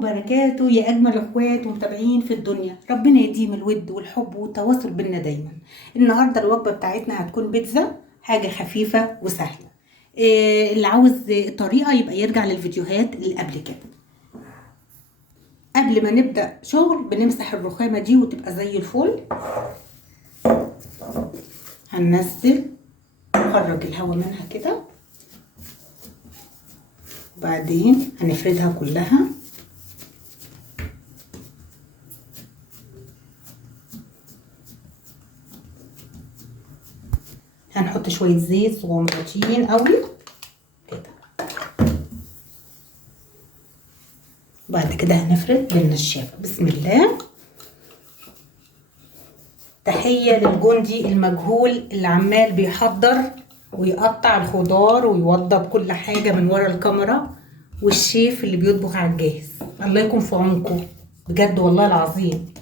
وبركاته يا أجمل أخوات ومتابعين في الدنيا. ربنا يديم الود والحب والتواصل بينا دايما. النهاردة الوجبة بتاعتنا هتكون بيتزا، حاجة خفيفة وسهلة. اللي عاوز طريقة يبقى يرجع للفيديوهات اللي قبل كده. قبل ما نبدأ شغل بنمسح الرخامة دي وتبقى زي الفل. هننزل نخرج الهواء منها كده، وبعدين هنفردها كلها. هنحط شوية زيت صغنطين قوي كده، وبعد كده هنفرد بالنشافة. بسم الله. تحية للجندي المجهول اللي عمال بيحضر ويقطع الخضار ويوضب كل حاجة من ورا الكاميرا، والشيف اللي بيطبخ على الجاهز. الله يكون في عونكم بجد والله العظيم.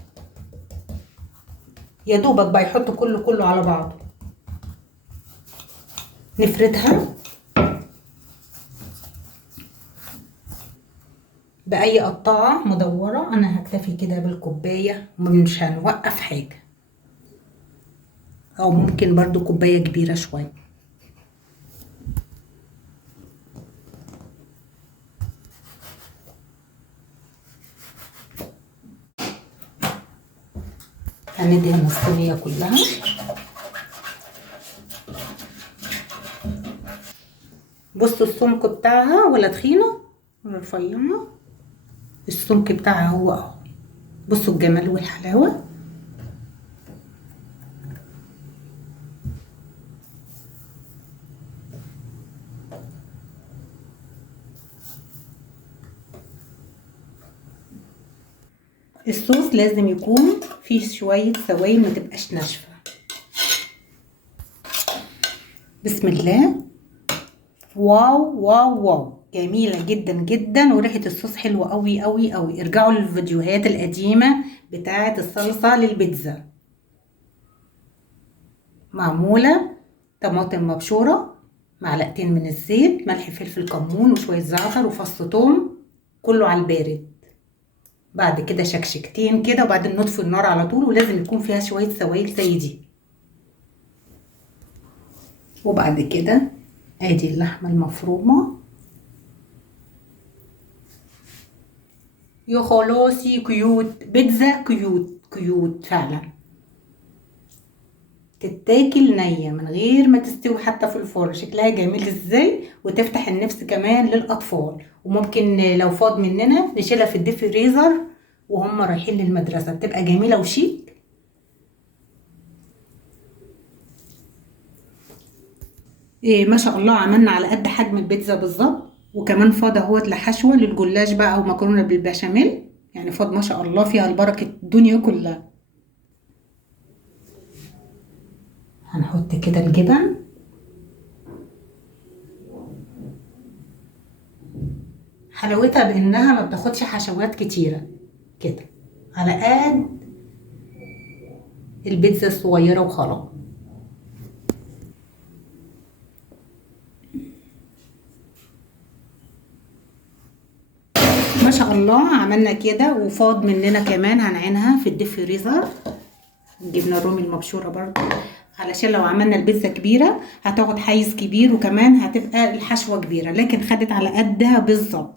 يا دوبك بقى يحط كله على بعضه. نفردها بأي قطاعة مدورة. أنا هكتفي كده بالكوباية، مش هنوقف حاجة، أو ممكن برضو كوباية كبيرة شوية. هندهن الصينية كلها. بصوا السمك بتاعها، ولا تخينة ولا رفيعة. السمك بتاعها هو اهو. بصوا الجمال والحلاوة. الصوص لازم يكون فيه شوية سوائل، ما تبقاش ناشفة. بسم الله. واو واو واو، جميلة جدا جدا، وريحة الصوص حلوة قوي قوي قوي. ارجعوا للفيديوهات القديمة بتاعة الصلصة للبيتزا. معمولة طماطم مبشورة، معلقتين من الزيت، ملح فلفل كمون وشوية زعتر وفص ثوم، كله على البارد. بعد كده شكشكتين كده، وبعدين نطفي النار على طول، ولازم يكون فيها شوية سوائل زي دي. وبعد كده ادي اللحمة المفرومة. يا خلاصي كيوت، بيتزا كيوت فعلا. تتاكل نية من غير ما تستوي حتى في الفرن. شكلها جميل ازاي، وتفتح النفس كمان للأطفال. وممكن لو فاض مننا نشيلها في الديب فريزر وهم رايحين للمدرسة، بتبقى جميلة وشيك. ما شاء الله، عملنا على قد حجم البيتزا بالظبط. وكمان فاض اهوت لحشوة للجلاش بقى، او مكرونة بالبشاميل. يعني فاض ما شاء الله، فيها البركة الدنيا كلها. هنحط كده الجبن. حلاوتها بانها ما بتاخدش حشوات كتيرة كده، على قد البيتزا الصغيرة وخلاص. ما شاء الله عملنا كده، وفاض مننا كمان هنعينها في الديب فريزر. جبنا الرومي المبشورة برضو، علشان لو عملنا البيتزا كبيرة هتاخد حيز كبير، وكمان هتبقى الحشوة كبيرة، لكن خدت على قدها بالظبط.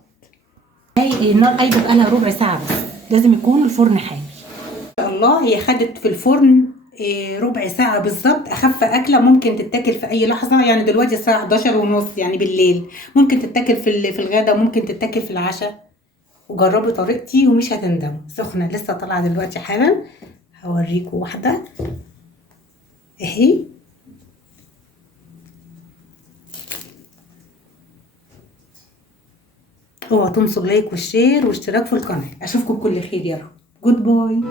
النار قايدة بقالها ربع ساعة بس، لازم يكون الفرن حامي. ما شاء الله هي خدت في الفرن ربع ساعة بالظبط. أخف أكلة ممكن تتاكل في أي لحظة. يعني دلوقتي الساعة 11:30 يعني بالليل، ممكن تتاكل في الغدا، ممكن تتاكل في العشاء. وجربوا طريقتي ومش هتندموا. سخنة لسه طالعة دلوقتي حالا. هوريكم واحدة اهي. اوعوا تنسوا اللايك والشير واشتراك في القناة. اشوفكم بكل خير يا رب. جود باي.